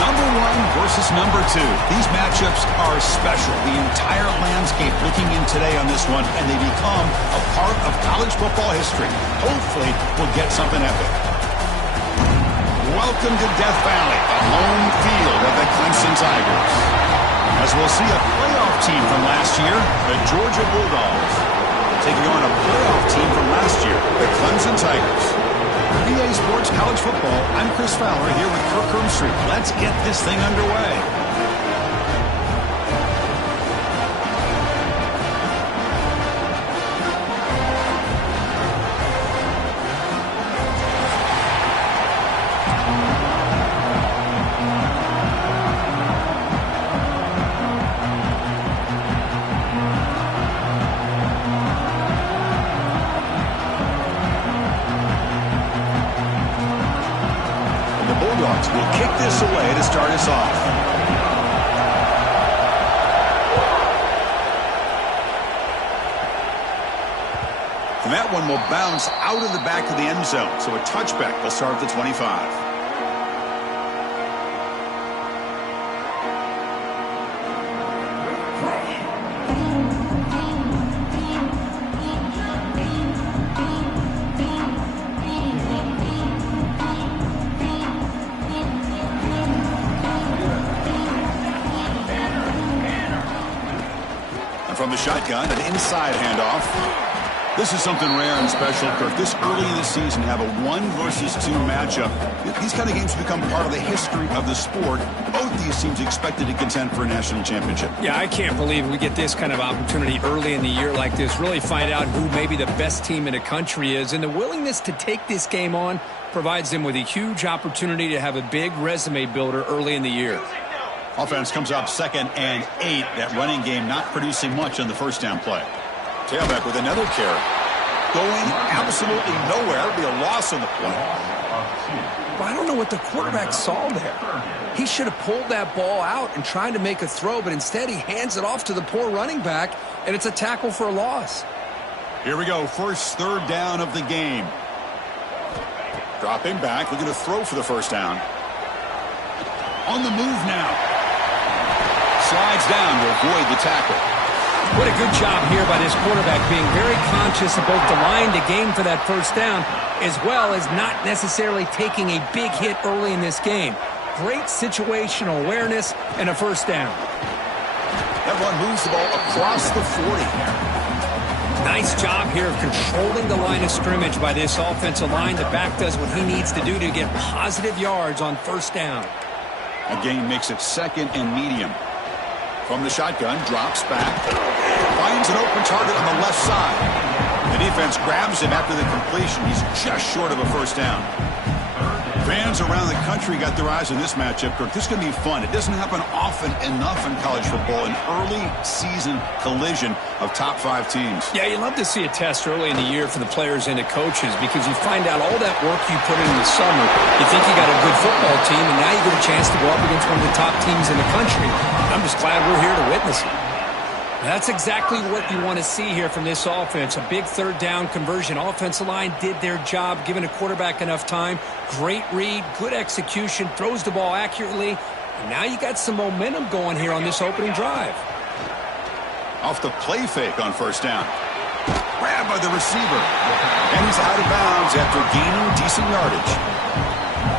Number one versus number two. These matchups are special. The entire landscape looking in today on this one, and they become a part of college football history. Hopefully, we'll get something epic. Welcome to Death Valley, the home field of the Clemson Tigers. As we'll see a playoff team from last year, the Georgia Bulldogs, taking on a playoff team from last year, the Clemson Tigers. EA Sports College Football, I'm Chris Fowler here with Kirk Hermstreet. Let's get this thing underway. We'll kick this away to start us off. And that one will bounce out of the back of the end zone. So a touchback will start at the 25. From the shotgun, an inside handoff. This is something rare and special, Kirk. This early in the season, have a 1 versus 2 matchup. These kind of games become part of the history of the sport. Both these teams expected to contend for a national championship. Yeah, I can't believe we get this kind of opportunity early in the year like this. Really find out who maybe the best team in the country is. And the willingness to take this game on provides them with a huge opportunity to have a big resume builder early in the year. Offense comes up 2nd and 8. That running game not producing much on the first down play. Tailback with another carry. Going absolutely nowhere. It'll be a loss on the play. Well, I don't know what the quarterback saw there. He should have pulled that ball out and tried to make a throw, but instead he hands it off to the poor running back, and it's a tackle for a loss. Here we go. First third down of the game. Dropping back. Looking to throw for the first down. On the move now. Slides down to avoid the tackle. What a good job here by this quarterback, being very conscious of both the line to gain for that first down, as well as not necessarily taking a big hit early in this game. Great situational awareness and a first down. That one moves the ball across the 40. Nice job here of controlling the line of scrimmage by this offensive line. The back does what he needs to do to get positive yards on first down. A gain makes it 2nd and medium. From the shotgun, drops back. Finds an open target on the left side. The defense grabs him after the completion. He's just short of a first down. Fans around the country got their eyes on this matchup, Kirk. This is going to be fun. It doesn't happen often enough in college football, an early season collision of top 5 teams. Yeah, you love to see a test early in the year for the players and the coaches because you find out all that work you put in the summer. You think you got a good football team, and now you get a chance to go up against one of the top teams in the country. I'm just glad we're here to witness it. That's exactly what you want to see here from this offense. A big third down conversion. Offensive line did their job, giving a quarterback enough time. Great read, good execution, throws the ball accurately. And now you got some momentum going here on this opening drive. Off the play fake on first down. Grabbed by the receiver. And he's out of bounds after gaining decent yardage.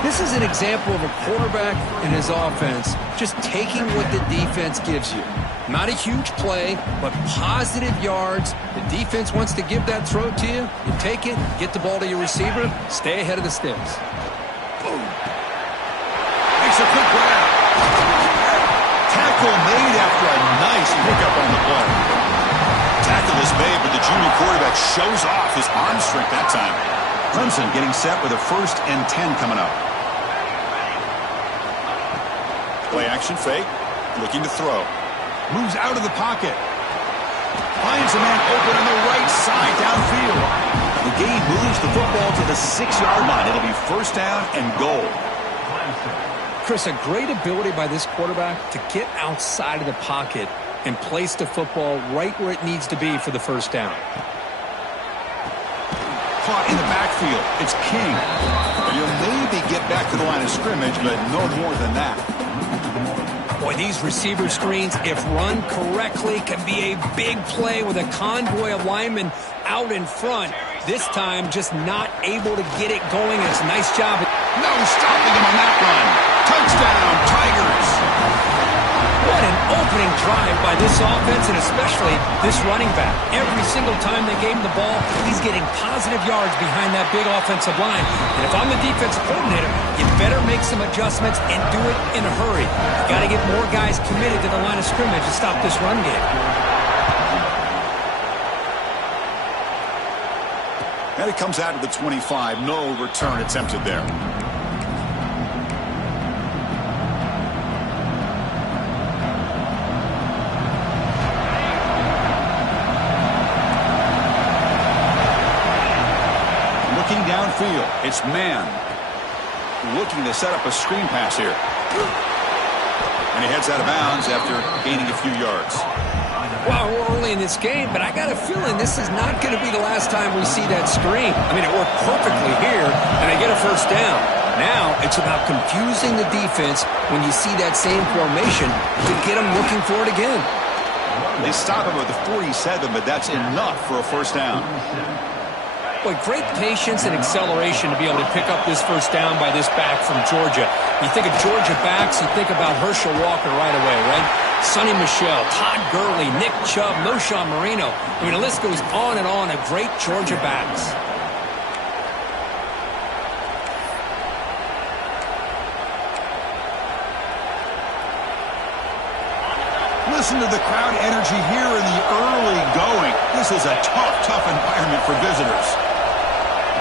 This is an example of a quarterback and his offense just taking what the defense gives you. Not a huge play, but positive yards. The defense wants to give that throw to you. You take it, get the ball to your receiver, stay ahead of the sticks. Boom. Makes a quick grab. Tackle made after a nice pickup on the play. Tackle is made, but the junior quarterback shows off his arm strength that time. Clemson getting set with a 1st and 10 coming up. Play action fake. Looking to throw. Moves out of the pocket. Finds a man open on the right side downfield. The gain moves the football to the 6-yard line. It'll be first down and goal. Chris, a great ability by this quarterback to get outside of the pocket and place the football right where it needs to be for the first down. Caught in the backfield. It's King. You'll maybe get back to the line of scrimmage, but no more than that. Boy, these receiver screens, if run correctly, can be a big play with a convoy of linemen out in front. This time, just not able to get it going. It's a nice job. No stopping him on that run. Touchdown, Tigers. What an opening drive by this offense, and especially this running back. Every single time they gave him the ball, he's getting positive yards behind that big offensive line. And if I'm the defensive coordinator, you better make some adjustments and do it in a hurry. You got to get more guys committed to the line of scrimmage to stop this run game. And it comes out to the 25. No return attempted there. Looking downfield, it's man. Looking to set up a screen pass here. And he heads out of bounds after gaining a few yards. Well, we're early in this game, but I got a feeling this is not going to be the last time we see that screen. I mean, it worked perfectly here, and they get a first down. Now it's about confusing the defense when you see that same formation to get them looking for it again. They stop him at the 47, but that's enough for a first down. Boy, great patience and acceleration to be able to pick up this first down by this back from Georgia. You think of Georgia backs, you think about Herschel Walker right away, right? Sonny Michel, Todd Gurley, Nick Chubb, Noshawn Marino. I mean, the list goes on and on of great Georgia backs. Listen to the crowd energy here in the early going. This is a tough environment for visitors.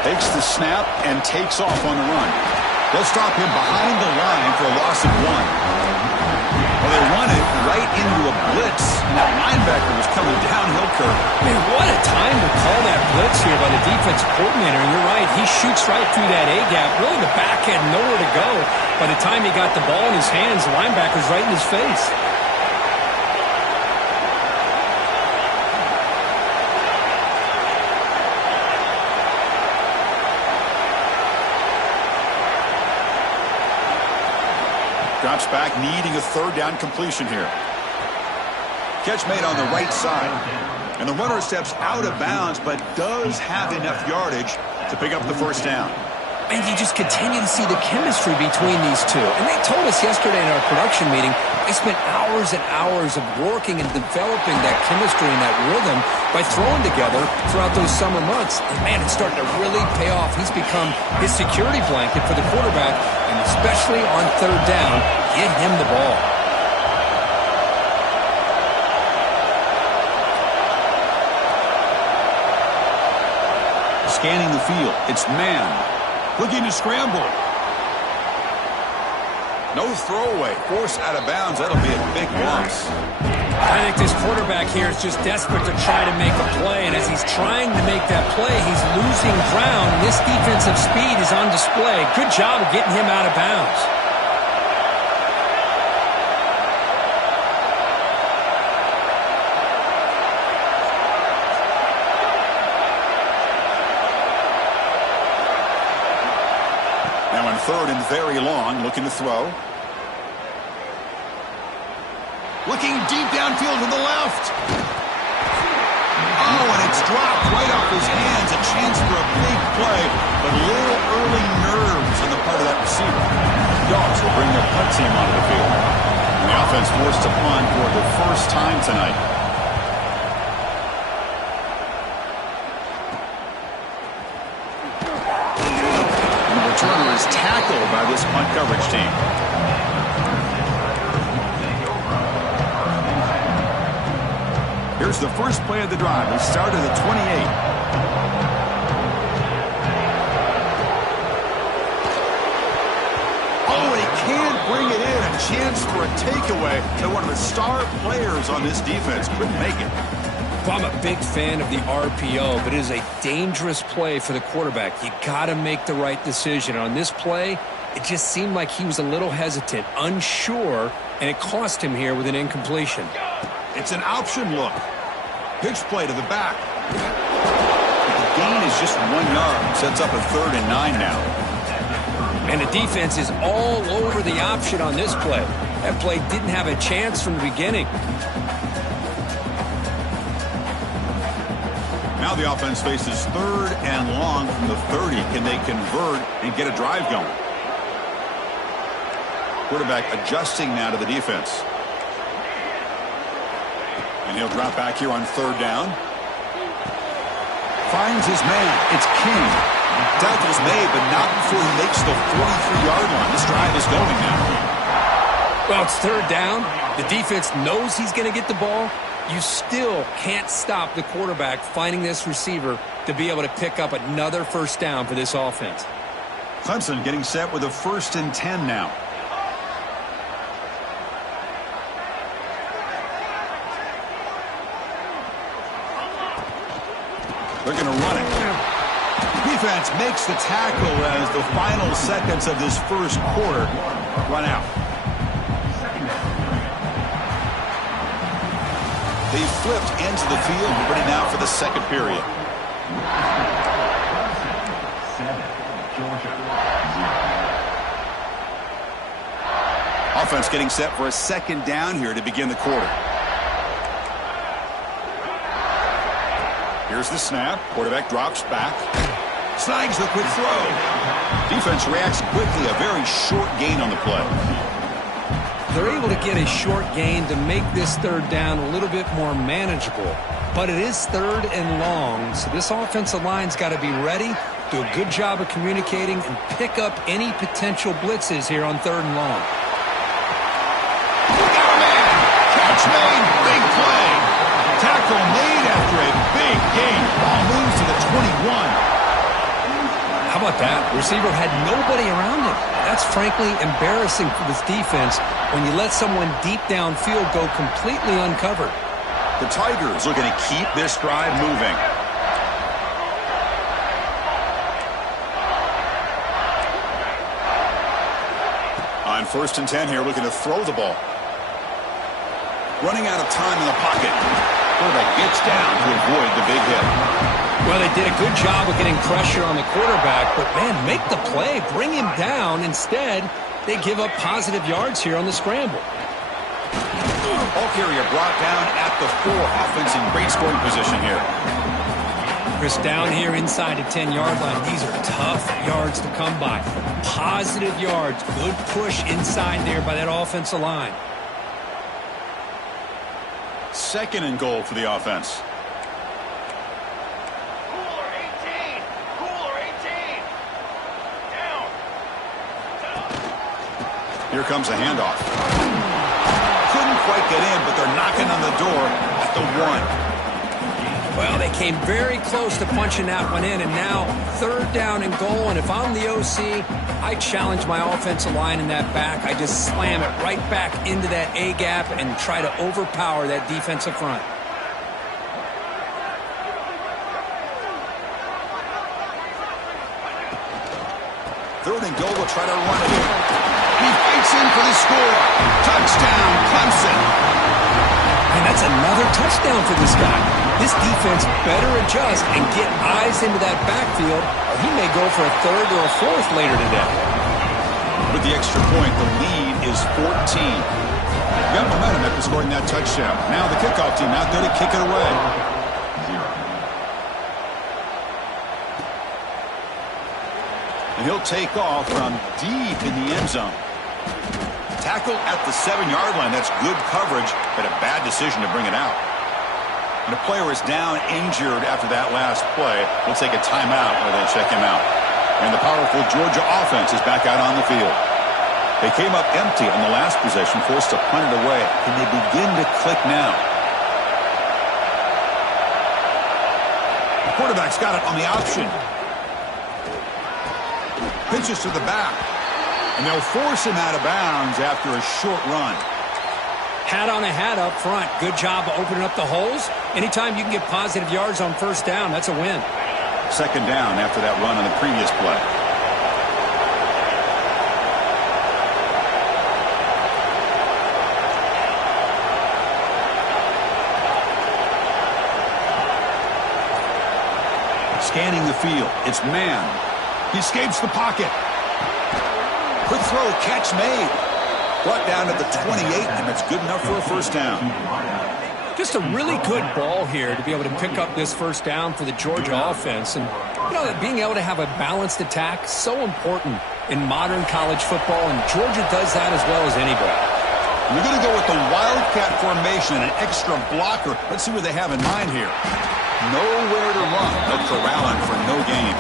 Takes the snap and takes off on the run. They'll stop him behind the line for a loss of 1. Well, they run it right into a blitz, and that linebacker was coming downhill curve. Man, what a time to call that blitz here by the defensive coordinator. And you're right, he shoots right through that A-gap. Really, the back had nowhere to go. By the time he got the ball in his hands, the linebacker's right in his face. Drops back, needing a third down completion here. Catch made on the right side. And the runner steps out of bounds, but does have enough yardage to pick up the first down. And you just continue to see the chemistry between these two. And they told us yesterday in our production meeting, they spent hours and hours of working and developing that chemistry and that rhythm by throwing together throughout those summer months. And man, it's starting to really pay off. He's become his security blanket for the quarterback, and especially on third down, get him the ball. Scanning the field, it's man. Looking to scramble. No throwaway. Force out of bounds. That'll be a big loss. I think this quarterback here is just desperate to try to make a play. And as he's trying to make that play, he's losing ground. This defensive speed is on display. Good job of getting him out of bounds. Now on third and very long, looking to throw. Looking deep downfield to the left. Oh, and it's dropped right off his hands. A chance for a big play, but little early nerves on the part of that receiver. Dogs will bring their punt team onto the field. And the offense forced to punt for the first time tonight. Returner is tackled by this punt coverage team. Here's the first play of the drive. We start at the 28. Oh, and he can't bring it in. A chance for a takeaway. And one of the star players on this defense couldn't make it. Well, I'm a big fan of the RPO, but it is a dangerous play for the quarterback. You got to make the right decision. On this play, it just seemed like he was a little hesitant, unsure, and it cost him here with an incompletion. It's an option look. Pitch play to the back. The gain is just 1 yard. Sets up a 3rd and 9 now. And the defense is all over the option on this play. That play didn't have a chance from the beginning. Now the offense faces 3rd and long from the 30. Can they convert and get a drive going? Quarterback adjusting now to the defense. And he'll drop back here on 3rd down. Finds his man. It's King. Tackle's made, but not before he makes the 43-yard line. This drive is going now. Well, it's 3rd down. The defense knows he's going to get the ball. You still can't stop the quarterback finding this receiver to be able to pick up another 1st down for this offense. Clemson getting set with a 1st and 10 now. They're going to run it. Defense makes the tackle as the final seconds of this 1st quarter run out. They flipped into the field, ready now for the 2nd period. Offense getting set for a 2nd down here to begin the quarter. Here's the snap. Quarterback drops back. Snags the quick throw. Defense reacts quickly. A very short gain on the play. They're able to get a short gain to make this 3rd down a little bit more manageable. But it is 3rd and long, so this offensive line's got to be ready, do a good job of communicating, and pick up any potential blitzes here on 3rd and long. Got a man. Catch made. Big play. Tackle made after a big gain. Ball moves to the 21. How about that? Receiver had nobody around him. That's frankly embarrassing for this defense when you let someone deep downfield go completely uncovered. The Tigers looking to keep this drive moving. On 1st and 10 here, looking to throw the ball. Running out of time in the pocket. Quarterback gets down to avoid the big hit. Well, they did a good job of getting pressure on the quarterback, but, man, make the play. Bring him down. Instead, they give up positive yards here on the scramble. Ball carrier brought down at the 4. Offense in great scoring position here. Chris, down here inside the 10-yard line, these are tough yards to come by. Positive yards. Good push inside there by that offensive line. 2nd and goal for the offense. Here comes a handoff. Couldn't quite get in, but they're knocking on the door at the 1. Well, they came very close to punching that one in, and now 3rd down and goal. And if I'm the OC, I challenge my offensive line in that back. I just slam it right back into that A-gap and try to overpower that defensive front. Third and goal, will try to run it in. He fights in for the score. Touchdown, Clemson. And that's another touchdown for this guy. This defense better adjust and get eyes into that backfield, or he may go for a 3rd or a 4th later today. With the extra point, the lead is 14. Got momentum after scoring that touchdown. Now the kickoff team out there to kick it away. And he'll take off from deep in the end zone. Tackle at the 7-yard line. That's good coverage, but a bad decision to bring it out. And the player is down injured after that last play. We'll take a timeout where they check him out. And the powerful Georgia offense is back out on the field. They came up empty on the last possession, forced to punt it away. Can they begin to click now? The quarterback's got it on the option. Pitches to the back. And they'll force him out of bounds after a short run. Hat on a hat up front. Good job of opening up the holes. Anytime you can get positive yards on 1st down, that's a win. 2nd down after that run on the previous play. Scanning the field. It's man. He escapes the pocket. throw, catch made. Brought down to the 28, and that's good enough for a first down. Just a really good ball here to be able to pick up this first down for the Georgia offense. And, you know, being able to have a balanced attack is so important in modern college football, and Georgia does that as well as anybody. We're going to go with the Wildcat formation and an extra blocker. Let's see what they have in mind here. Nowhere to run. They're corralling for no gain.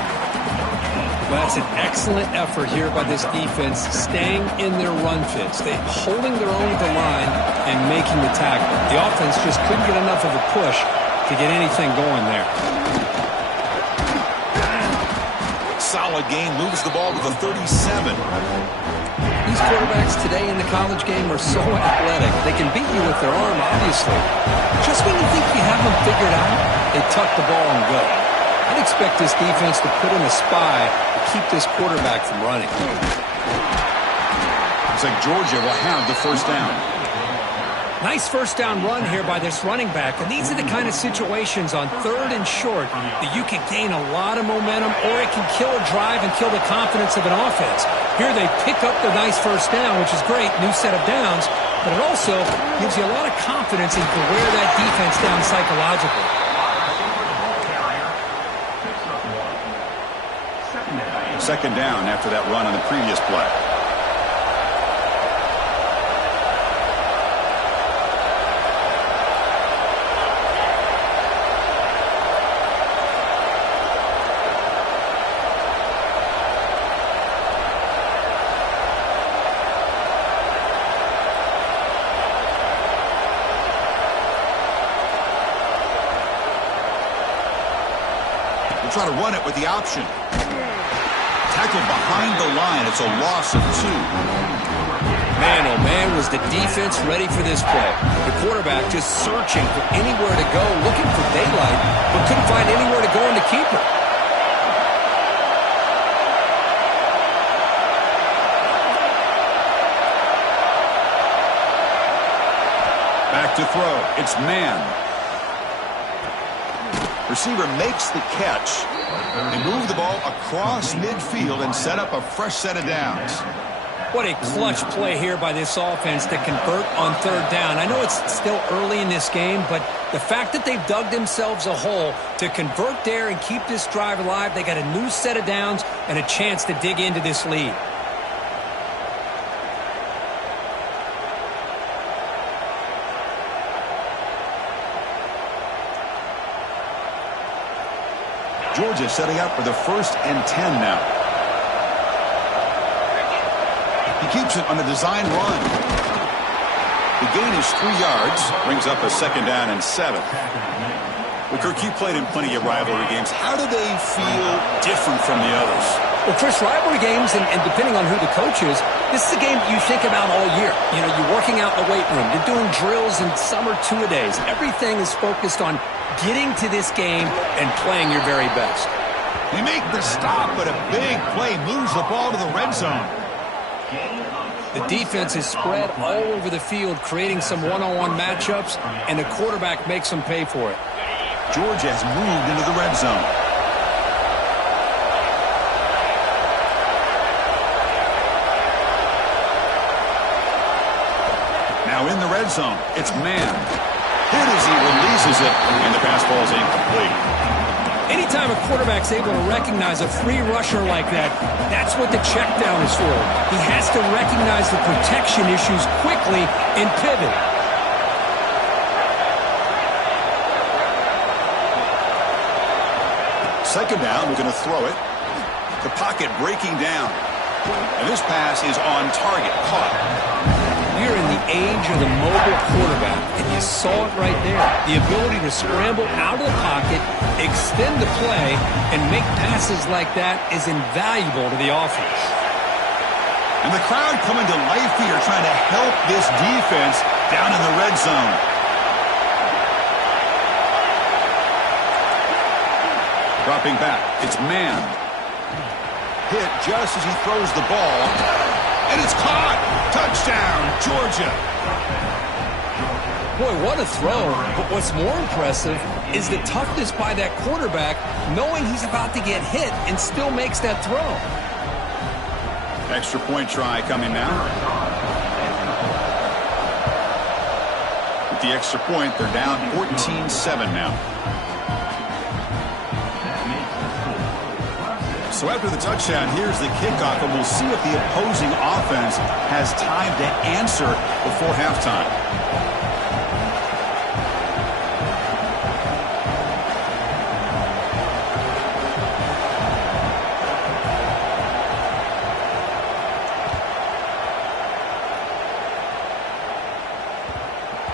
Well, that's an excellent effort here by this defense, staying in their run fits. They're holding their own at the line and making the tackle. The offense just couldn't get enough of a push to get anything going there. Solid gain, moves the ball to the 37. These quarterbacks today in the college game are so athletic. They can beat you with their arm, obviously. Just when you think you have them figured out, they tuck the ball and go. I'd expect this defense to put in a spy to keep this quarterback from running. Looks like Georgia will have the first down. Nice first down run here by this running back, and these are the kind of situations on 3rd and short that you can gain a lot of momentum, or it can kill a drive and kill the confidence of an offense. Here they pick up the nice first down, which is great, new set of downs, but it also gives you a lot of confidence in to wear that defense down psychologically. Second down after that run on the previous play. Try to run it with the option. Tackled behind the line. It's a loss of 2. Man, oh man, was the defense ready for this play. The quarterback just searching for anywhere to go, looking for daylight, but couldn't find anywhere to go in the keeper. Back to throw. It's man. Receiver makes the catch. They move the ball across midfield and set up a fresh set of downs. What a clutch play here by this offense to convert on 3rd down. I know it's still early in this game, but the fact that they've dug themselves a hole to convert there and keep this drive alive, they got a new set of downs and a chance to dig into this lead. Georgia setting up for the 1st and 10 now. He keeps it on the design run. The gain is 3 yards, brings up a 2nd down and 7. Well, Kirk, you played in plenty of rivalry games. How do they feel different from the others? Well, Chris, rivalry games, and depending on who the coach is, this is a game you think about all year. You know, you're working out in the weight room. You're doing drills and summer two-a-days. Everything is focused on getting to this game and playing your very best. They make the stop, but a big play moves the ball to the red zone. The defense is spread all over the field, creating some one-on-one matchups, and the quarterback makes them pay for it. Georgia has moved into the red zone. Now in the red zone, it's man. Hit as he releases it, and the pass ball is incomplete. Anytime a quarterback's able to recognize a free rusher like that, that's what the check down is for. He has to recognize the protection issues quickly and pivot. Second down, we're going to throw it. The pocket breaking down. And this pass is on target, caught. We're in the age of the mobile quarterback, and you saw it right there. The ability to scramble out of the pocket, extend the play, and make passes like that is invaluable to the offense. And the crowd coming to life here, trying to help this defense down in the red zone. Dropping back, it's man. Hit just as he throws the ball. And it's caught. Touchdown, Georgia. Boy, what a throw. But what's more impressive is the toughness by that quarterback, knowing he's about to get hit and still makes that throw. Extra point try coming now. With the extra point, they're down 14-7 now. So after the touchdown, here's the kickoff, and we'll see if the opposing offense has time to answer before halftime.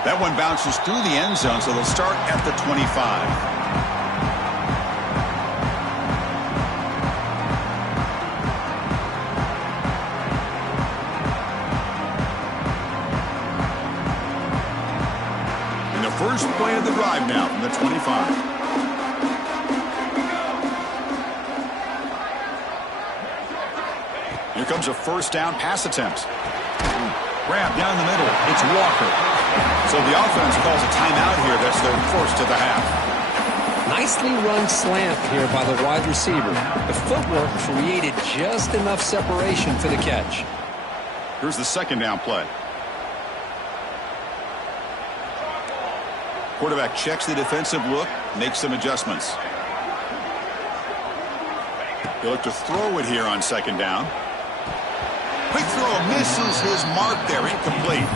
That one bounces through the end zone, so they'll start at the 25. First play of the drive now from the 25. Here comes a first down pass attempt. Grab down the middle. It's Walker. So the offense calls a timeout here. That's their first of the half. Nicely run slant here by the wide receiver. The footwork created just enough separation for the catch. Here's the second down play. Quarterback checks the defensive look, makes some adjustments. He'll look to throw it here on second down. Quick throw, misses his mark there, incomplete.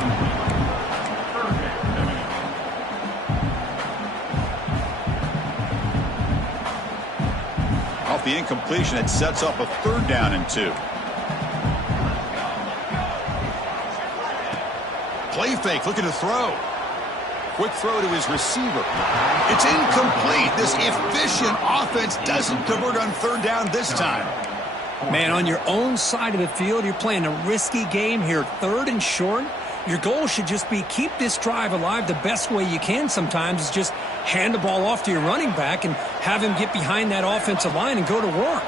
Off the incompletion, it sets up a third down and 2. Play fake, looking to throw. Quick throw to his receiver. It's incomplete. This efficient offense doesn't convert on third down this time. Man, on your own side of the field, you're playing a risky game here. Third and short. Your goal should just be keep this drive alive the best way you can sometimes is just hand the ball off to your running back and have him get behind that offensive line and go to work.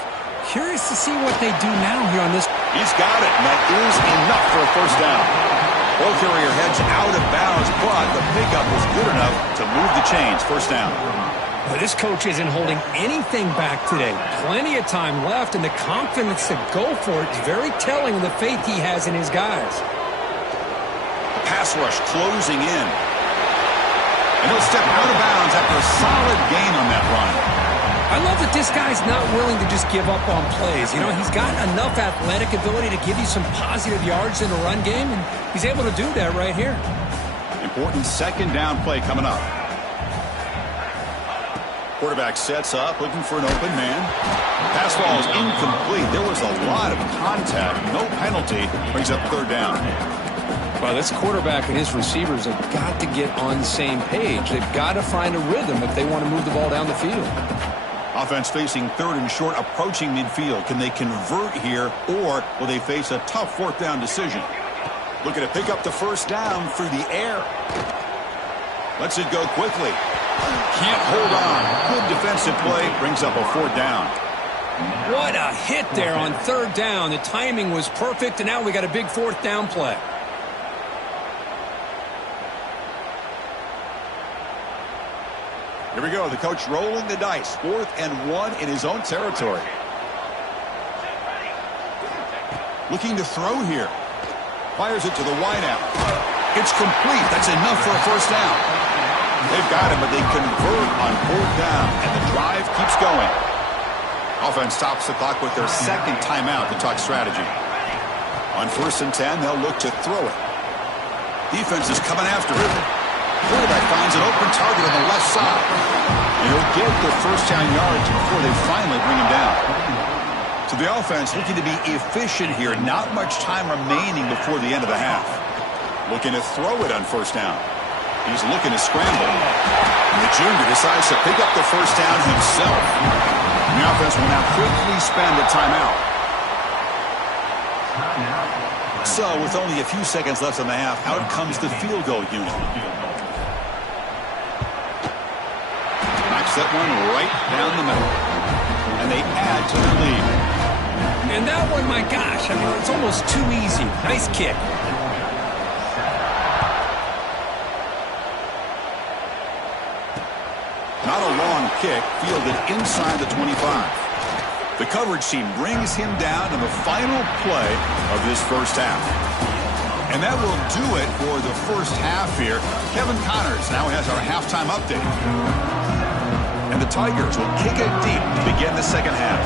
Curious to see what they do now here on this. He's got it, and that is enough for a first down. Ball carrier heads out of bounds, but the pickup was good enough to move the chains. First down. Well, this coach isn't holding anything back today. Plenty of time left, and the confidence to go for it is very telling of the faith he has in his guys. Pass rush closing in. And he'll step out of bounds after a solid gain on that run. I love that this guy's not willing to just give up on plays. You know, he's got enough athletic ability to give you some positive yards in the run game, and he's able to do that right here. Important second down play coming up. Quarterback sets up, looking for an open man. Pass ball is incomplete. There was a lot of contact. No penalty. Brings up third down. Well, this quarterback and his receivers have got to get on the same page. They've got to find a rhythm if they want to move the ball down the field. Offense facing third and short, approaching midfield. Can they convert here, or will they face a tough fourth down decision? Looking to pick up the first down through the air. Lets it go quickly. Can't hold on. Good defensive play. Brings up a fourth down. What a hit there on third down. The timing was perfect, and now we got a big fourth down play. Here we go. The coach rolling the dice. 4th and 1 in his own territory. Looking to throw here. Fires it to the wideout. It's complete. That's enough for a first down. They've got him, but they convert on fourth down, and the drive keeps going. Offense stops the clock with their second timeout to talk strategy. On 1st and 10, they'll look to throw it. Defense is coming after it. Quarterback finds an open target on the left side. And he'll get the first down yards before they finally bring him down. So the offense looking to be efficient here. Not much time remaining before the end of the half. Looking to throw it on first down. He's looking to scramble. And the junior decides to pick up the first down himself. And the offense will now quickly spend a timeout. So with only a few seconds left in the half, out comes the field goal unit. Knocks that one right down the middle. And they add to the lead. And that one, my gosh, I mean, it's almost too easy. Nice kick. Not a long kick, fielded inside the 25. The coverage team brings him down in the final play of this first half. And that will do it for the first half here. Kevin Connors now has our halftime update. And the Tigers will kick it deep to begin the second half.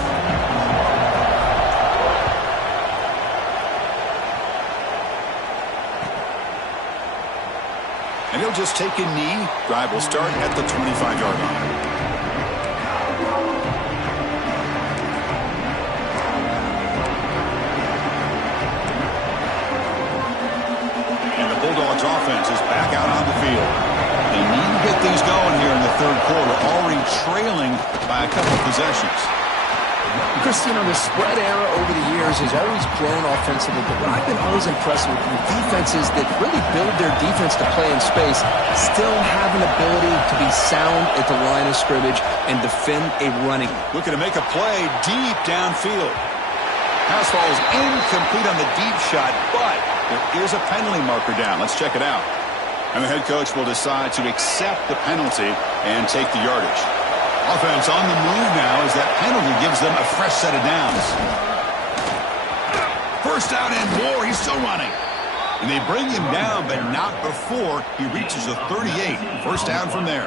And he'll just take a knee. Drive will start at the 25-yard line. And the Bulldogs offense is back out on the field. They need to get things going here in the third quarter, already trailing by a couple possessions. Chris, you know, the spread era over the years has always grown offensively, but what I've been always impressed with defenses that really build their defense to play in space still have an ability to be sound at the line of scrimmage and defend a running. Looking to make a play deep downfield. Pass falls incomplete on the deep shot, but there is a penalty marker down. Let's check it out. And the head coach will decide to accept the penalty and take the yardage. Offense on the move now as that penalty gives them a fresh set of downs. First down and more. He's still running. And they bring him down, but not before he reaches the 38. First down from there.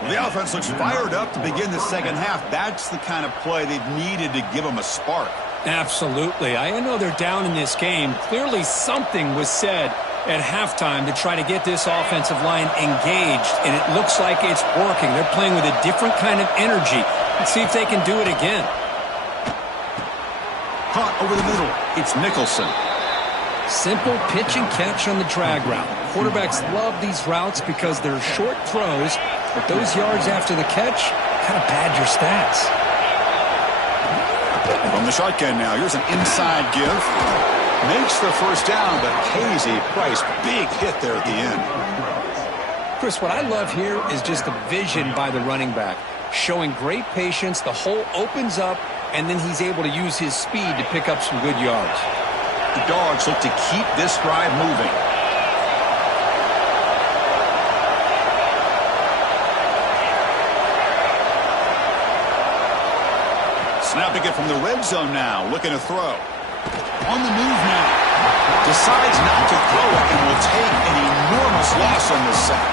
Well, the offense looks fired up to begin the second half. That's the kind of play they've needed to give them a spark. Absolutely. I know they're down in this game. Clearly something was said at halftime to try to get this offensive line engaged, and it looks like it's working. They're playing with a different kind of energy. Let's see if they can do it again. Caught over the middle. It's Nicholson. Simple pitch and catch on the drag route. Quarterbacks love these routes because they're short throws, but those yards after the catch kind of pad your stats. From the shotgun now, here's an inside give. Makes the first down, but pays a price. Big hit there at the end. Chris, what I love here is just the vision by the running back. Showing great patience, the hole opens up, and then he's able to use his speed to pick up some good yards. The Dogs look to keep this drive moving. Snapping it from the red zone now, looking to throw. On the move now. Decides not to throw it and will take an enormous loss on this sack.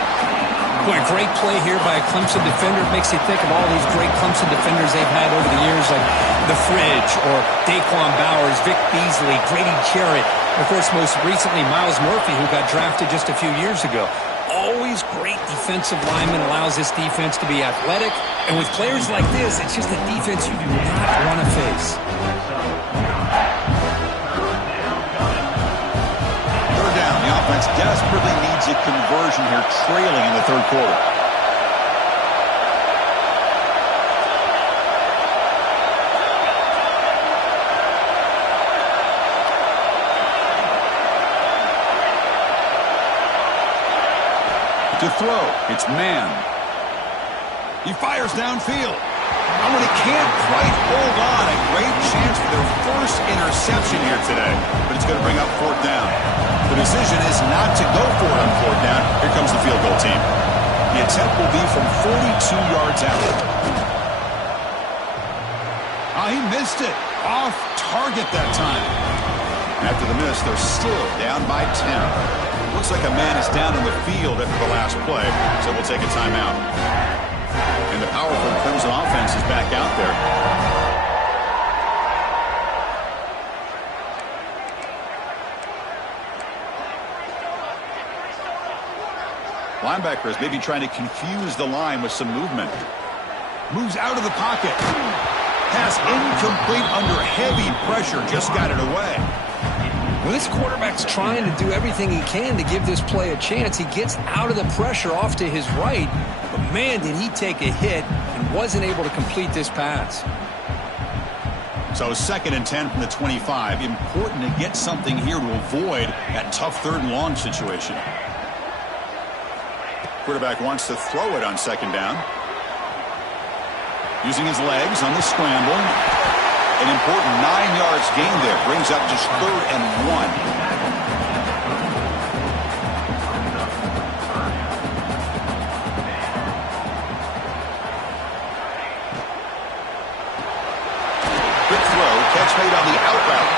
Boy, great play here by a Clemson defender. It makes you think of all these great Clemson defenders they've had over the years, like The Fridge or Daquan Bowers, Vic Beasley, Grady Jarrett, and of course, most recently, Miles Murphy, who got drafted just a few years ago. Always great defensive lineman, allows this defense to be athletic. And with players like this, it's just a defense you do not want to face. The offense desperately needs a conversion here, trailing in the third quarter. To throw, it's man. He fires downfield. Oh, and he can't quite hold on. A great chance for their first interception here today, but it's going to bring up fourth down. The decision is not to go for it on fourth down. Here comes the field goal team. The attempt will be from 42 yards out. Oh, he missed it. Off target that time. After the miss, they're still down by 10. Looks like a man is down in the field after the last play, so we'll take a timeout. And the powerful Clemson offense is back out there. Linebackers maybe trying to confuse the line with some movement. Moves out of the pocket. Pass incomplete under heavy pressure. Just got it away. Well, this quarterback's trying to do everything he can to give this play a chance. He gets out of the pressure off to his right, but man, did he take a hit and wasn't able to complete this pass. So 2nd and 10 from the 25. Important to get something here to avoid that tough 3rd and long situation. Quarterback wants to throw it on 2nd down. Using his legs on the scramble. An important 9 yards gain there. Brings up just 3rd and 1. catch made on the out route.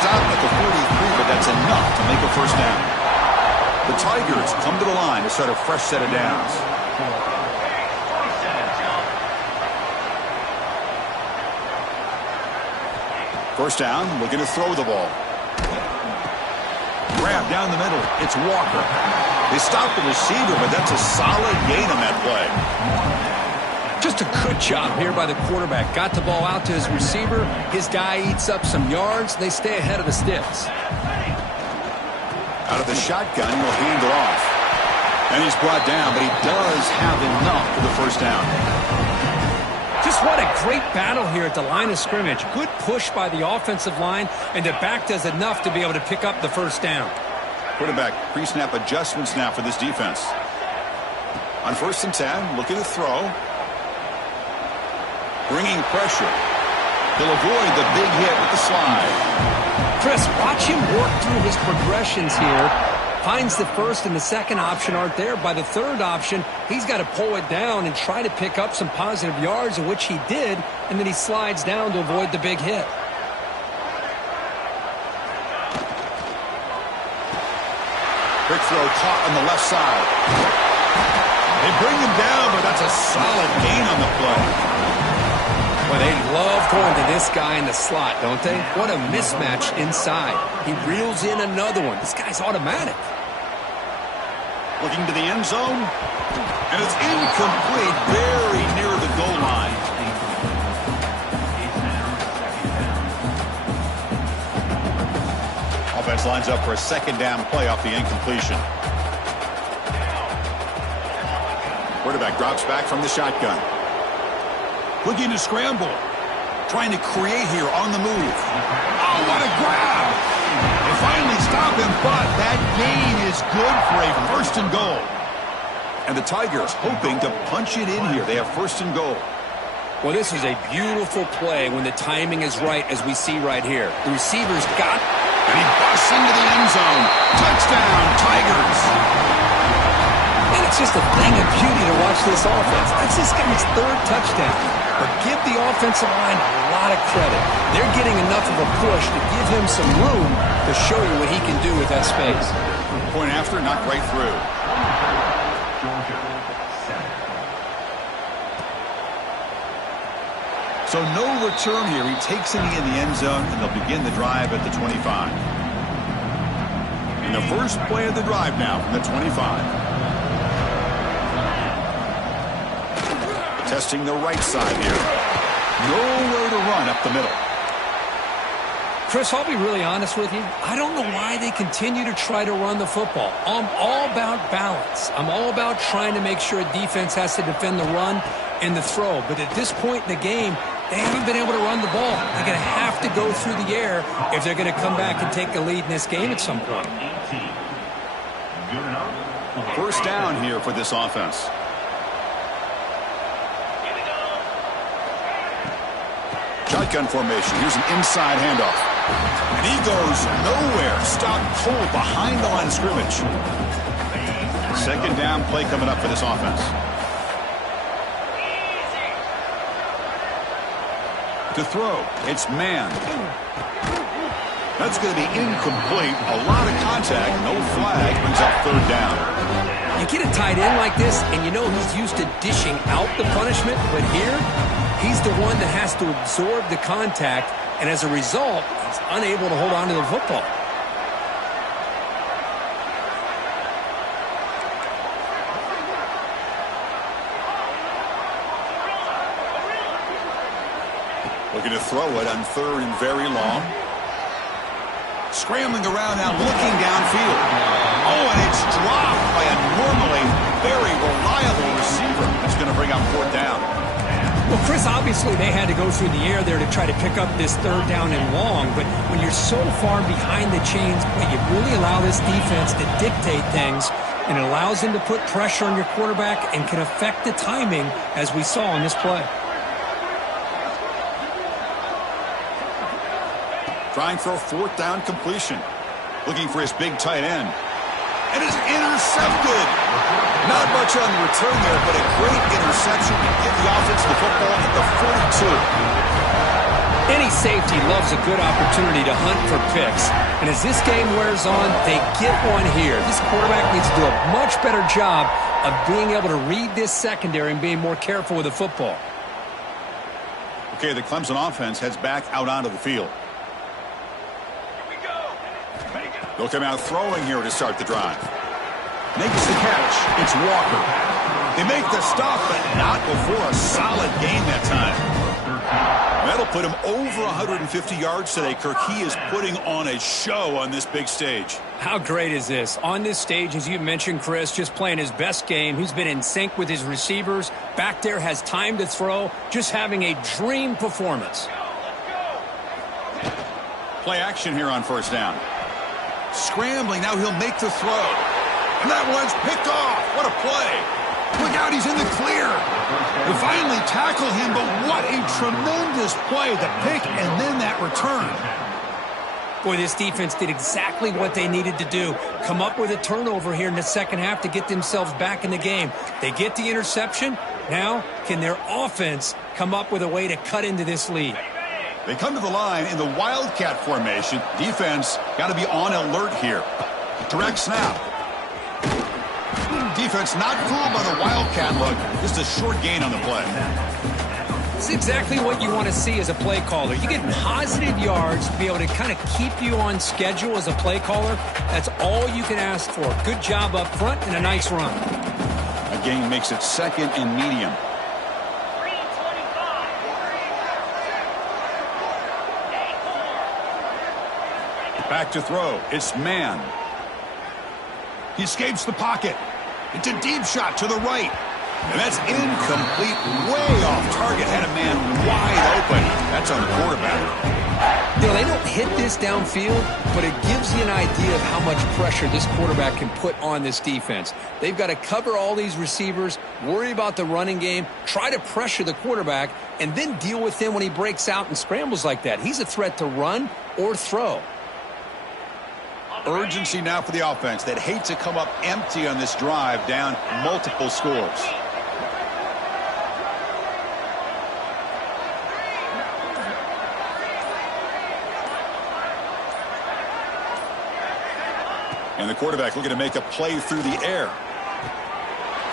Stopped at the 43, but that's enough to make a first down. The Tigers come to the line to start a fresh set of downs. First down, looking to throw the ball. Grab down the middle. It's Walker. They stop the receiver, but that's a solid gain on that play. Just a good job here by the quarterback. Got the ball out to his receiver. His guy eats up some yards. They stay ahead of the sticks. Out of the shotgun, he'll hand it off. And he's brought down, but he does have enough for the first down. Just what a great battle here at the line of scrimmage. Good push by the offensive line, and the back does enough to be able to pick up the first down. Quarterback pre-snap adjustments now for this defense. On 1st and 10, looking to throw. Bringing pressure. He'll avoid the big hit with the slide. Chris, watch him work through his progressions here. Finds the first and the second option aren't there. By the third option, he's got to pull it down and try to pick up some positive yards, in which he did, and then he slides down to avoid the big hit. Quick throw caught on the left side. They bring him down, but that's a solid gain on the play. Well, they love going to this guy in the slot, don't they? What a mismatch inside. He reels in another one. This guy's automatic. Looking to the end zone. And it's incomplete, very near the goal line. Offense lines up for a second down play off the incompletion. Quarterback drops back from the shotgun. Looking to scramble. Trying to create here on the move. Oh, what a grab! They finally stop him, but that gain is good for a 1st and goal. And the Tigers hoping to punch it in here. They have 1st and goal. Well, this is a beautiful play when the timing is right, as we see right here. The receiver's got... And he busts into the end zone. Touchdown, Tigers! And it's just a thing of beauty to watch this offense. That's this guy's 3rd touchdown. But give the offensive line a lot of credit. They're getting enough of a push to give him some room to show you what he can do with that space. Point after, knocked right through. So no return here. He takes it in the end zone, and they'll begin the drive at the 25. And the first play of the drive now from the 25. Testing the right side here. Nowhere to run up the middle. Chris, I'll be really honest with you. I don't know why they continue to try to run the football. I'm all about balance. I'm all about trying to make sure a defense has to defend the run and the throw. But at this point in the game, they haven't been able to run the ball. They're going to have to go through the air if they're going to come back and take the lead in this game at some point. First down here for this offense. Shotgun formation. Here's an inside handoff. And he goes nowhere. Stopped cold behind the line of scrimmage. Second down play coming up for this offense. To throw, it's man. That's going to be incomplete. A lot of contact. No flag. Brings up 3rd down. You get a tight end like this, and you know he's used to dishing out the punishment, but here, he's the one that has to absorb the contact, and as a result, he's unable to hold on to the football. Looking to throw it on 3rd and very long. Scrambling around now, looking downfield. Oh, and it's dropped by a normally very reliable receiver. That's going to bring up 4th down. Well, Chris, obviously they had to go through the air there to try to pick up this 3rd down and long, but when you're so far behind the chains, you really allow this defense to dictate things, and it allows them to put pressure on your quarterback and can affect the timing, as we saw in this play. Trying for a 4th down completion. Looking for his big tight end. And it's intercepted. Not much on the return there, but a great interception to give the offense the football at the 42. Any safety loves a good opportunity to hunt for picks. And as this game wears on, they get one here. This quarterback needs to do a much better job of being able to read this secondary and being more careful with the football. Okay, the Clemson offense heads back out onto the field. They'll come out throwing here to start the drive. Makes the catch. It's Walker. They make the stop, but not before a solid gain that time. That'll put him over 150 yards today, Kirk. He is putting on a show on this big stage. How great is this? On this stage, as you mentioned, Chris, just playing his best game. He's been in sync with his receivers. Back there, has time to throw. Just having a dream performance. Play action here on first down. Scrambling, now he'll make the throw. And that one's picked off. What a play. Look out, he's in the clear. They finally tackle him, but what a tremendous play. The pick and then that return. Boy, this defense did exactly what they needed to do. Come up with a turnover here in the second half to get themselves back in the game. They get the interception. Now, can their offense come up with a way to cut into this lead? They come to the line in the Wildcat formation. Defense got to be on alert here. Direct snap. Defense not fooled by the Wildcat look. Just a short gain on the play. It's exactly what you want to see as a play caller. You get positive yards to be able to kind of keep you on schedule as a play caller. That's all you can ask for. Good job up front and a nice run. A gain makes it second and medium. Back to throw. It's Man. He escapes the pocket. It's a deep shot to the right. And that's incomplete, way off target. Had a man wide open. That's on the quarterback. You know, they don't hit this downfield, but it gives you an idea of how much pressure this quarterback can put on this defense. They've got to cover all these receivers, worry about the running game, try to pressure the quarterback, and then deal with him when he breaks out and scrambles like that. He's a threat to run or throw. Urgency now for the offense that hate to come up empty on this drive, down multiple scores. And the quarterback looking to make a play through the air.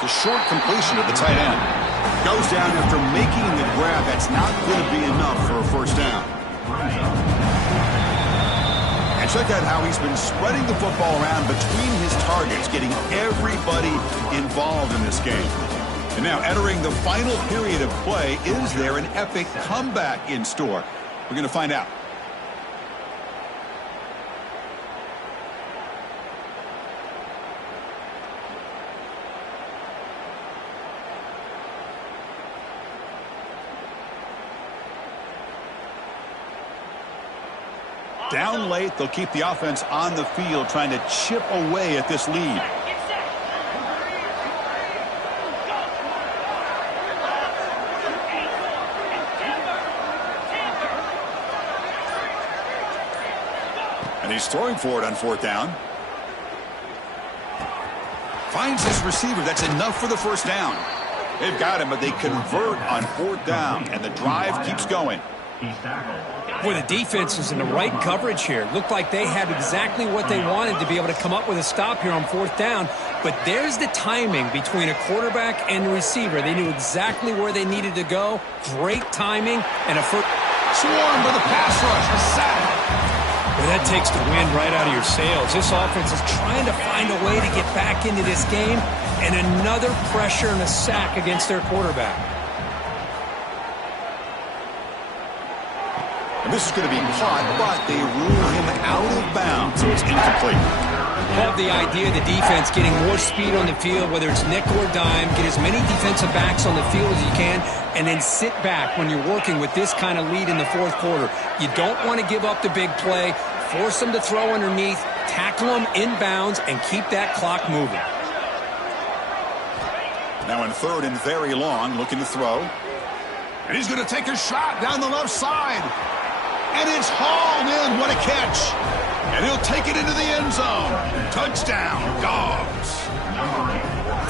The short completion of the tight end. Goes down after making the grab. That's not going to be enough for a first down. And check out how he's been spreading the football around between his targets, getting everybody involved in this game. And now entering the final period of play, is there an epic comeback in store? We're going to find out. Down late, they'll keep the offense on the field, trying to chip away at this lead. And he's throwing for it on fourth down. Finds his receiver. That's enough for the first down. They've got him, but they convert on fourth down, and the drive keeps going. Boy, the defense is in the right coverage here. Looked like they had exactly what they wanted to be able to come up with a stop here on fourth down. But there's the timing between a quarterback and the receiver. They knew exactly where they needed to go. Great timing and a first. Swarmed with a pass rush. A sack. Well, that takes the wind right out of your sails. This offense is trying to find a way to get back into this game. And another pressure and a sack against their quarterback. And this is going to be caught, but they rule him out of bounds, so it's incomplete. Love the idea of the defense getting more speed on the field, whether it's nickel or dime. Get as many defensive backs on the field as you can, and then sit back when you're working with this kind of lead in the fourth quarter. You don't want to give up the big play. Force them to throw underneath, tackle them inbounds, and keep that clock moving. Now in third and very long, looking to throw. And he's going to take a shot down the left side. And it's hauled in. What a catch. And he'll take it into the end zone. Touchdown, Dogs.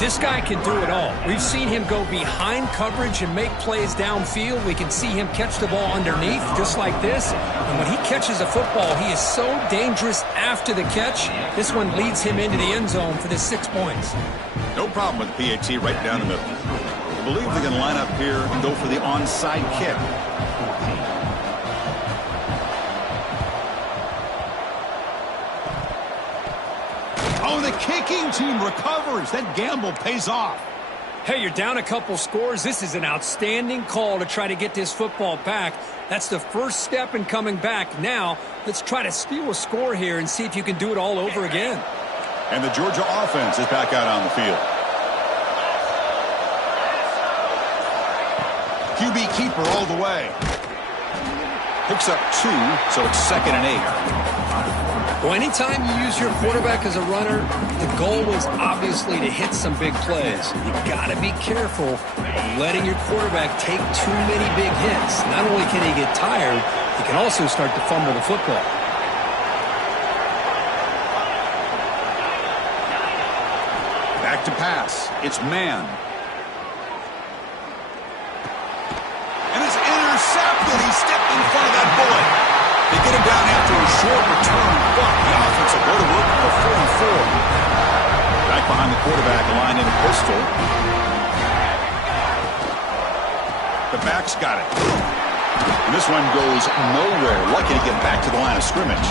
This guy can do it all. We've seen him go behind coverage and make plays downfield. We can see him catch the ball underneath just like this. And when he catches a football, he is so dangerous after the catch. This one leads him into the end zone for the 6 points. No problem with the PAT right down the middle. I believe they're going to line up here and go for the onside kick. Oh, the kicking team recovers. That gamble pays off. Hey, you're down a couple scores. This is an outstanding call to try to get this football back. That's the first step in coming back. Now, let's try to steal a score here and see if you can do it all over again. And the Georgia offense is back out on the field. QB keeper all the way. Picks up 2, so it's 2nd and 8. Well, anytime you use your quarterback as a runner, the goal is obviously to hit some big plays. You got to be careful of letting your quarterback take too many big hits. Not only can he get tired, he can also start to fumble the football. Back to pass. It's man. And it's intercepted. He stepped in front of that bullet. They get him down after a short return, but the offense will go to work for 44. Back behind the quarterback, line in a pistol. The back's got it. And this one goes nowhere. Lucky to get back to the line of scrimmage.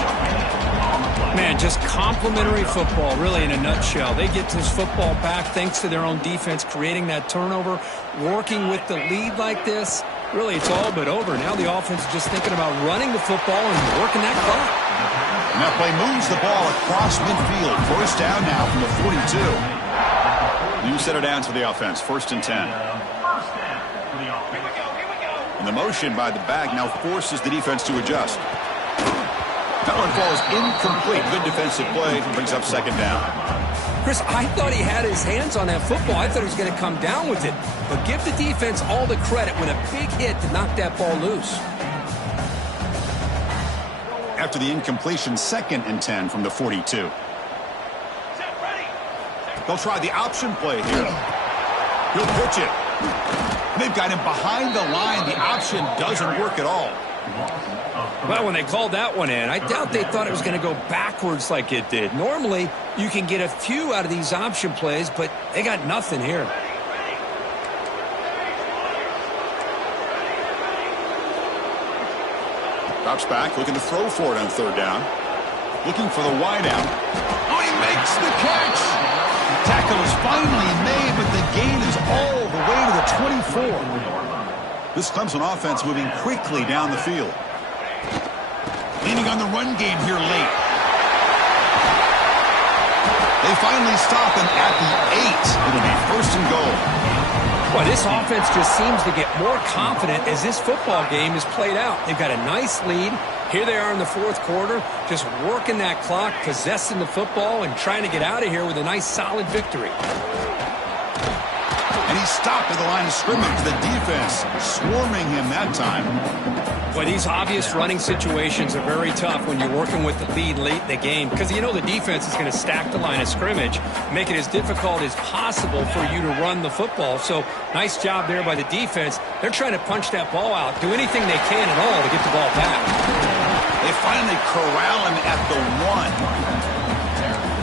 Man, just complimentary football, really, in a nutshell. They get this football back thanks to their own defense, creating that turnover, working with the lead like this. Really, it's all but over. Now the offense is just thinking about running the football and working that clock. And that play moves the ball across midfield. First down now from the 42. New set it down to the offense. 1st and 10. And the motion by the back now forces the defense to adjust. That one falls incomplete. Good defensive play. Brings up 2nd down. Chris, I thought he had his hands on that football. I thought he was going to come down with it. But give the defense all the credit with a big hit to knock that ball loose. After the incompletion, 2nd and 10 from the 42. They'll try the option play here. He'll pitch it. They've got him behind the line. The option doesn't work at all. Well, when they called that one in, I doubt they thought it was going to go backwards like it did. Normally, you can get a few out of these option plays, but they got nothing here. Drops back, looking to throw for it on 3rd down. Looking for the wideout. Oh, he makes the catch! Tackle is finally made, but the gain is all the way to the 24. This Clemson offense moving quickly down the field. Leaning on the run game here late. They finally stop him at the 8. It'll be 1st and goal. Well, this offense just seems to get more confident as this football game is played out. They've got a nice lead. Here they are in the 4th quarter, just working that clock, possessing the football, and trying to get out of here with a nice, solid victory. And he stopped at the line of scrimmage. The defense swarming him that time. Well, these obvious running situations are very tough when you're working with the lead late in the game because you know the defense is going to stack the line of scrimmage, make it as difficult as possible for you to run the football. So nice job there by the defense. They're trying to punch that ball out, do anything they can at all to get the ball back. They finally corral him at the 1.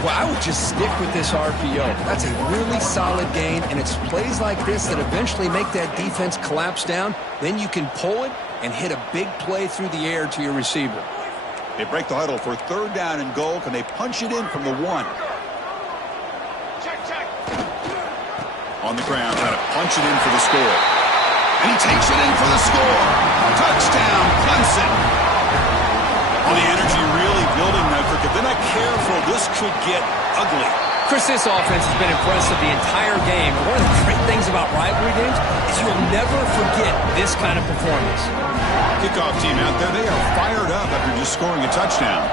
Well, I would just stick with this RPO. That's a really solid gain, and it's plays like this that eventually make that defense collapse down. Then you can pull it and hit a big play through the air to your receiver. They break the huddle for 3rd down and goal. Can they punch it in from the 1? On the ground, trying to punch it in for the score. And he takes it in for the score. Touchdown, Clemson. Well, the energy really building now. If they're not careful, this could get ugly. Chris, this offense has been impressive the entire game. And one of the great things about rivalry games is you'll never forget this kind of performance. Kickoff team out there, they are fired up after just scoring a touchdown.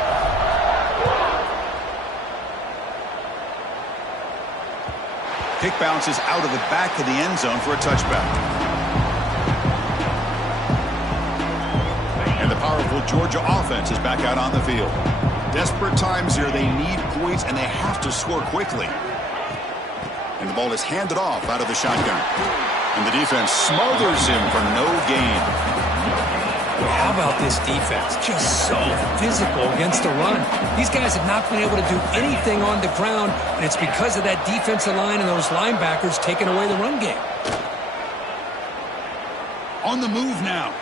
Kick bounces out of the back of the end zone for a touchback. And the powerful Georgia offense is back out on the field. Desperate times here. They need points, and they have to score quickly. And the The ball is handed off out of the shotgun. And the defense smothers him for no gain. How about this defense? Just so physical against the run. These guys have not been able to do anything on the ground, and it's because of that defensive line and those linebackers taking away the run game. On the move now.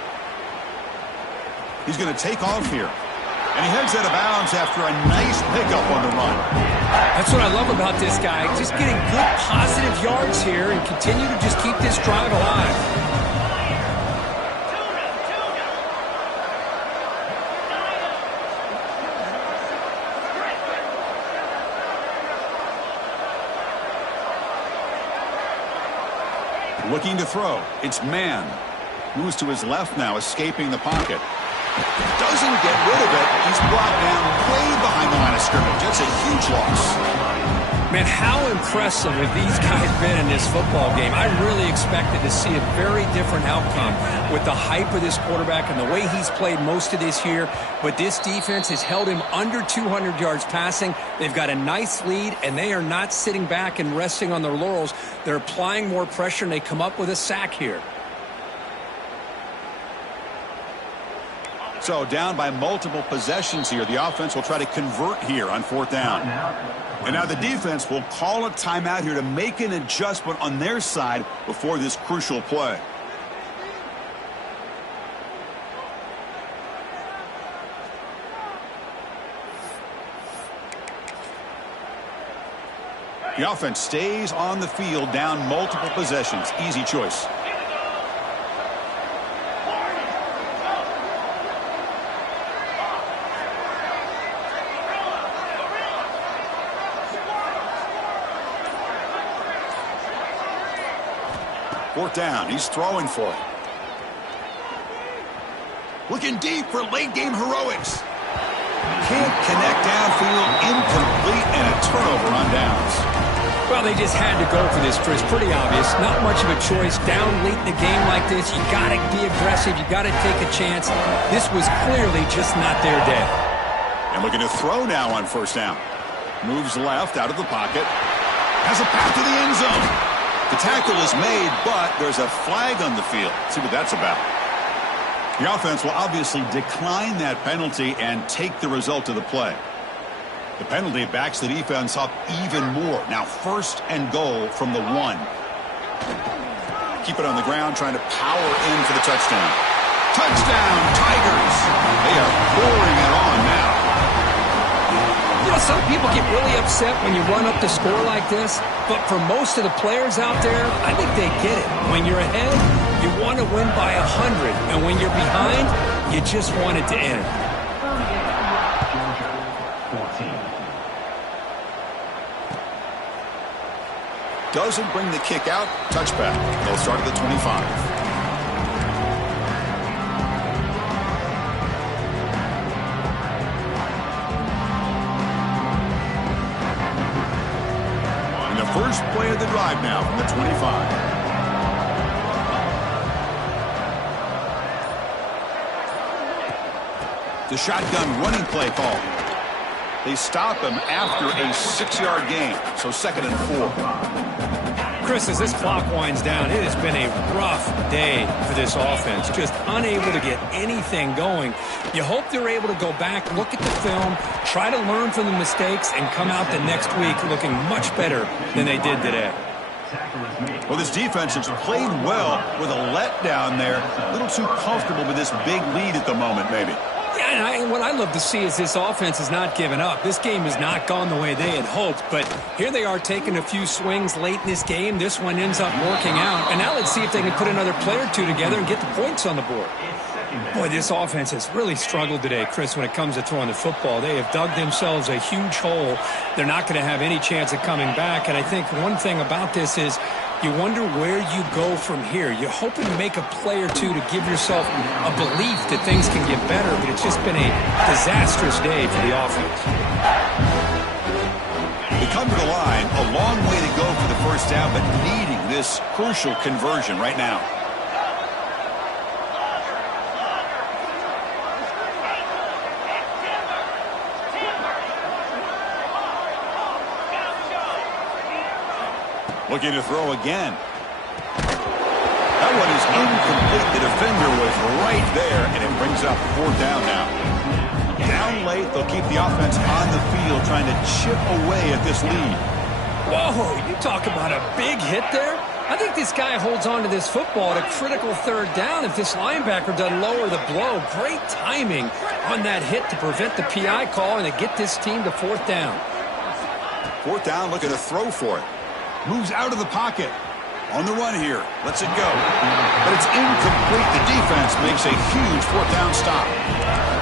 He's going to take off here. And he heads out of bounds after a nice pickup on the run. That's what I love about this guy. Just getting good positive yards here and continue to just keep this drive alive. Looking to throw. It's man. Moves to his left now, escaping the pocket. Doesn't get rid of it. He's brought down way behind the line of scrimmage. That's a huge loss. Man, how impressive have these guys been in this football game? I really expected to see a very different outcome with the hype of this quarterback and the way he's played most of this year. But this defense has held him under 200 yards passing. They've got a nice lead, and they are not sitting back and resting on their laurels. They're applying more pressure, and they come up with a sack here. So down by multiple possessions here. The offense will try to convert here on 4th down. And now the defense will call a timeout here to make an adjustment on their side before this crucial play. The offense stays on the field down multiple possessions. Easy choice. Fourth down. He's throwing for it. Looking deep for late game heroics. Can't connect downfield. Incomplete and a turnover on downs. Well, they just had to go for this, Chris. Pretty obvious. Not much of a choice. Down late in the game like this, you got to be aggressive. You got to take a chance. This was clearly just not their day. And looking to throw now on 1st down. Moves left out of the pocket. Has a path to the end zone. The tackle is made, but there's a flag on the field. Let's see what that's about. The offense will obviously decline that penalty and take the result of the play. The penalty backs the defense up even more. Now 1st and goal from the 1. Keep it on the ground, trying to power in for the touchdown. Touchdown, Tigers! They are pouring it on now. You know, some people get really upset when you run up the score like this, but for most of the players out there, I think they get it. When you're ahead, you want to win by 100, and when you're behind, you just want it to end. Doesn't bring the kick out. Touchback. They'll start at the 25. First play of the drive now from the 25. The shotgun running play call. They stop him after a 6-yard gain. So 2nd and 4. Chris, as this clock winds down, it has been a rough day for this offense. Just unable to get anything going. You hope they're able to go back, look at the film, try to learn from the mistakes, and come out the next week looking much better than they did today. Well, this defense has played well with a letdown there. A little too comfortable with this big lead at the moment, maybe. Yeah, and what I love to see is this offense has not given up. This game has not gone the way they had hoped, but here they are taking a few swings late in this game. This one ends up working out, and now let's see if they can put another play or two together and get the points on the board. Boy, this offense has really struggled today, Chris, when it comes to throwing the football. They have dug themselves a huge hole. They're not going to have any chance of coming back, and I think one thing about this is you wonder where you go from here. You're hoping to make a play or two to give yourself a belief that things can get better, but it's just been a disastrous day for the offense. They come to the line, a long way to go for the 1st down, but needing this crucial conversion right now. Looking to throw again. That one is incomplete. The defender was right there, and it brings up 4th down now. Down late, they'll keep the offense on the field trying to chip away at this lead. Whoa, you talk about a big hit there. I think this guy holds on to this football at a critical 3rd down if this linebacker doesn't lower the blow. Great timing on that hit to prevent the PI call and to get this team to 4th down. 4th down, looking to throw for it. Moves out of the pocket. On the run here. Lets it go. But it's incomplete. The defense makes a huge 4th down stop.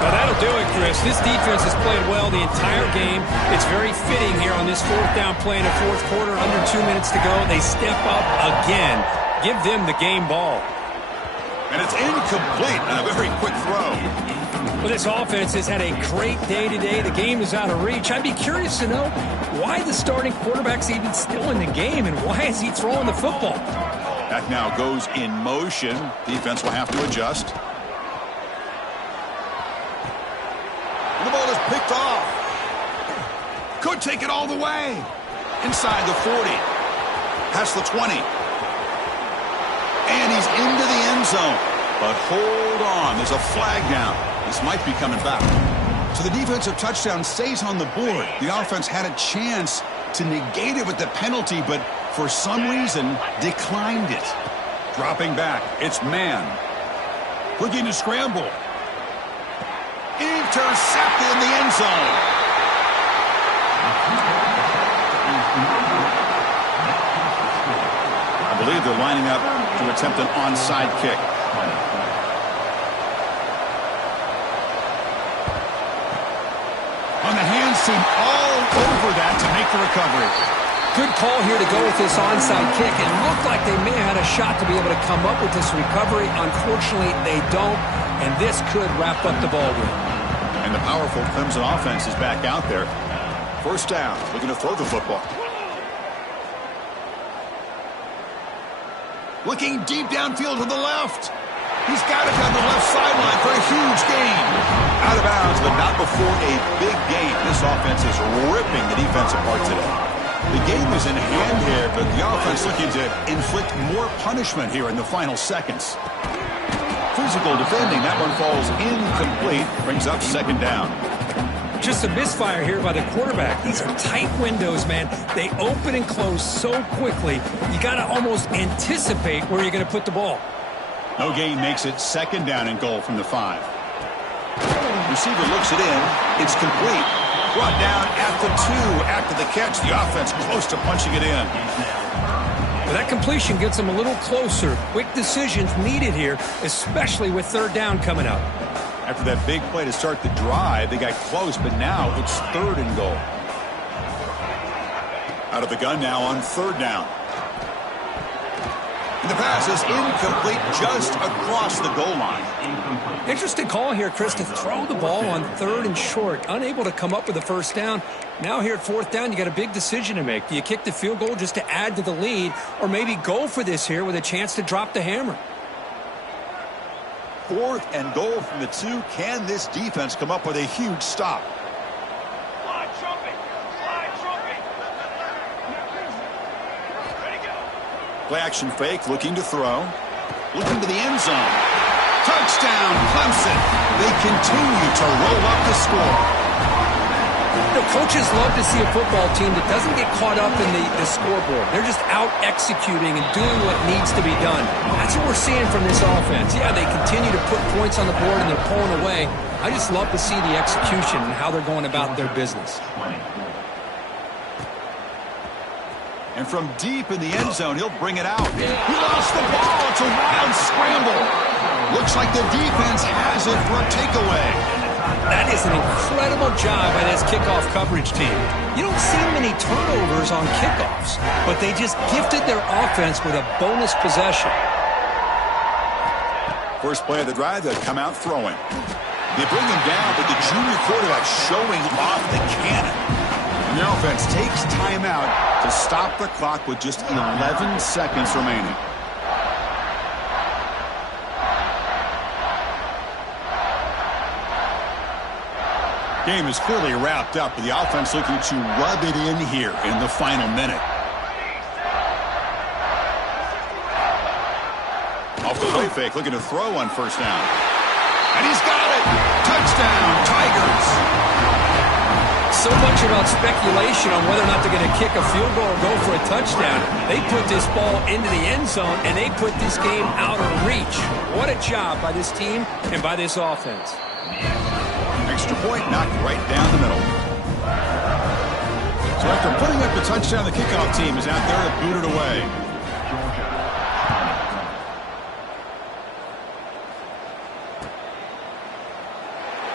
Well, that'll do it, Chris. This defense has played well the entire game. It's very fitting here on this 4th down play in the 4th quarter. Under 2 minutes to go. They step up again. Give them the game ball. And it's incomplete on a very quick throw. Well, this offense has had a great day today. The game is out of reach. I'd be curious to know why the starting quarterback's even still in the game and why is he throwing the football? That now goes in motion. Defense will have to adjust. And the ball is picked off. Could take it all the way. Inside the 40. Past the 20. And he's into the end zone. But hold on. There's a flag down. This might be coming back. So the defensive touchdown stays on the board. The offense had a chance to negate it with the penalty, but for some reason declined it. Dropping back. It's man. Looking to scramble. Intercepted in the end zone. I believe they're lining up to attempt an onside kick. On the hands team all over that to make the recovery. Good call here to go with this onside kick. It looked like they may have had a shot to be able to come up with this recovery. Unfortunately, they don't, and this could wrap up the ball game. And the powerful Clemson offense is back out there. 1st down, looking to throw the football. Looking deep downfield to the left. He's got it down the left sideline for a huge gain. Out of bounds, but not before a big gain. This offense is ripping the defense apart today. The game is in hand here, but the offense looking to inflict more punishment here in the final seconds. Physical defending. That one falls incomplete. Brings up 2nd down. Just a misfire here by the quarterback. These are tight windows, man. They open and close so quickly. You got to almost anticipate where you're going to put the ball. No gain makes it 2nd down and goal from the 5. Receiver looks it in. It's complete. Brought down at the 2 after the catch. The offense close to punching it in. But that completion gets them a little closer. Quick decisions needed here, especially with 3rd down coming up. After that big play to start the drive, they got close, but now it's 3rd and goal. Out of the gun now on 3rd down. And the pass is incomplete just across the goal line. Interesting call here, Chris, to throw the ball on 3rd and short. Unable to come up with a 1st down. Now here at 4th down, you got a big decision to make. Do you kick the field goal just to add to the lead, or maybe go for this here with a chance to drop the hammer? 4th and goal from the 2. Can this defense come up with a huge stop? Play action fake, looking to throw. Looking to the end zone. Touchdown, Clemson. They continue to roll up the score. The coaches love to see a football team that doesn't get caught up in the scoreboard. They're just out executing and doing what needs to be done. That's what we're seeing from this offense. Yeah, they continue to put points on the board and they're pulling away. I just love to see the execution and how they're going about their business. And from deep in the end zone, he'll bring it out. He lost the ball. It's a wild scramble. Looks like the defense has it for a takeaway. That is an incredible job by this kickoff coverage team. You don't see many turnovers on kickoffs, but they just gifted their offense with a bonus possession. First play of the drive, they'll come out throwing. They bring him down, but the junior quarterback showing off the cannon. And the offense takes timeout to stop the clock with just 11 seconds remaining. Game is clearly wrapped up, with the offense looking to rub it in here in the final minute. fake, looking to throw on first down. And he's got it! Touchdown, Tigers! So much about speculation on whether or not they're going to kick a field goal or go for a touchdown. They put this ball into the end zone, and they put this game out of reach. What a job by this team and by this offense. Extra point knocked right down the middle. So after putting up the touchdown, the kickoff team is out there to boot it away.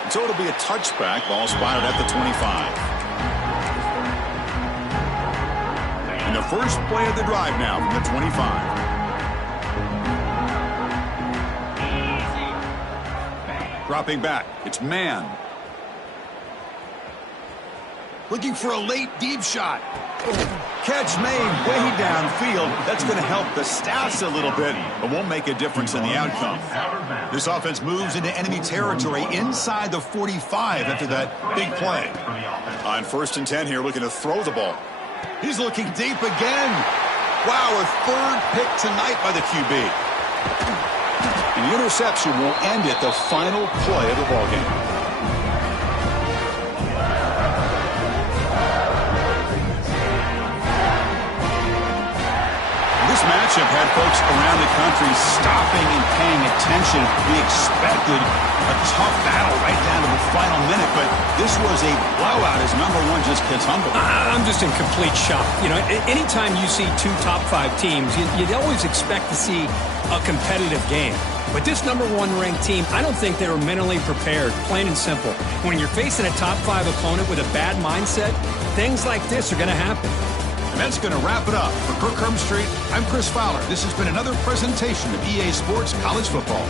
So it'll be a touchback. Ball spotted at the 25. And the first play of the drive now from the 25. Dropping back. It's man. Looking for a late deep shot. Catch made way downfield. That's going to help the stats a little bit, but won't make a difference in the outcome. This offense moves into enemy territory inside the 45 after that big play. On 1st and 10 here, looking to throw the ball. He's looking deep again. Wow, a third pick tonight by the QB. And the interception will end it, the final play of the ballgame. This matchup had folks around the country stopping and paying attention. We expected a tough battle right down to the final minute, but this was a blowout as number one just gets humbled. I'm just in complete shock. You know, anytime you see two top 5 teams, you'd always expect to see a competitive game. But this number 1 ranked team, I don't think they were mentally prepared, plain and simple. When you're facing a top 5 opponent with a bad mindset, things like this are going to happen. And that's going to wrap it up. For Kirk Street, I'm Chris Fowler. This has been another presentation of EA Sports College Football.